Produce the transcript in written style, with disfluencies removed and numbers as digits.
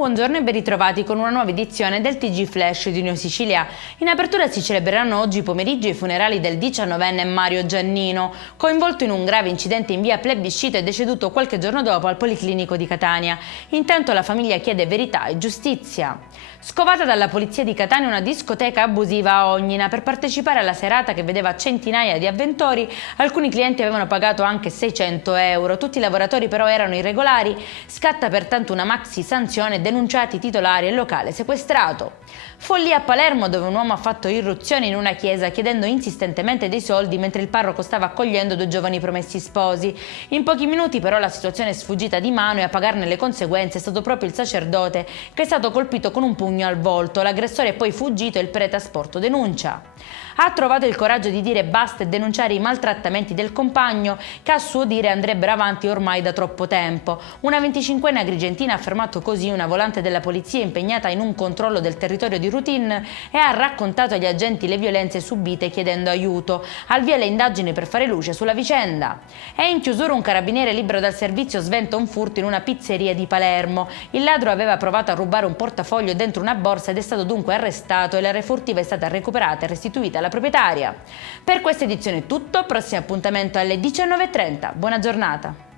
Buongiorno e ben ritrovati con una nuova edizione del TG Flash di Neo Sicilia. In apertura si celebreranno oggi pomeriggio i funerali del 19enne Mario Giannino, coinvolto in un grave incidente in via Plebiscito e deceduto qualche giorno dopo al Policlinico di Catania. Intanto la famiglia chiede verità e giustizia. Scovata dalla polizia di Catania una discoteca abusiva a Ognina. Per partecipare alla serata che vedeva centinaia di avventori, alcuni clienti avevano pagato anche 600 euro. Tutti i lavoratori però erano irregolari. Scatta pertanto una maxi sanzione, denunciati i titolari e il locale sequestrato. Follia a Palermo, dove un uomo ha fatto irruzione in una chiesa chiedendo insistentemente dei soldi mentre il parroco stava accogliendo due giovani promessi sposi. In pochi minuti però la situazione è sfuggita di mano e a pagarne le conseguenze è stato proprio il sacerdote, che è stato colpito con un pugno al volto. L'aggressore è poi fuggito e il prete ha sporto denuncia. Ha trovato il coraggio di dire basta e denunciare i maltrattamenti del compagno, che a suo dire andrebbero avanti ormai da troppo tempo. Una 25enne agrigentina ha fermato così una volante della polizia impegnata in un controllo del territorio di routine e ha raccontato agli agenti le violenze subite chiedendo aiuto. Al via le indagini per fare luce sulla vicenda. È in chiusura un carabiniere libero dal servizio sventa un furto in una pizzeria di Palermo. Il ladro aveva provato a rubare un portafoglio dentro una borsa ed è stato dunque arrestato e la refurtiva è stata recuperata e restituita alla proprietaria. Per questa edizione è tutto, prossimo appuntamento alle 19:30. Buona giornata.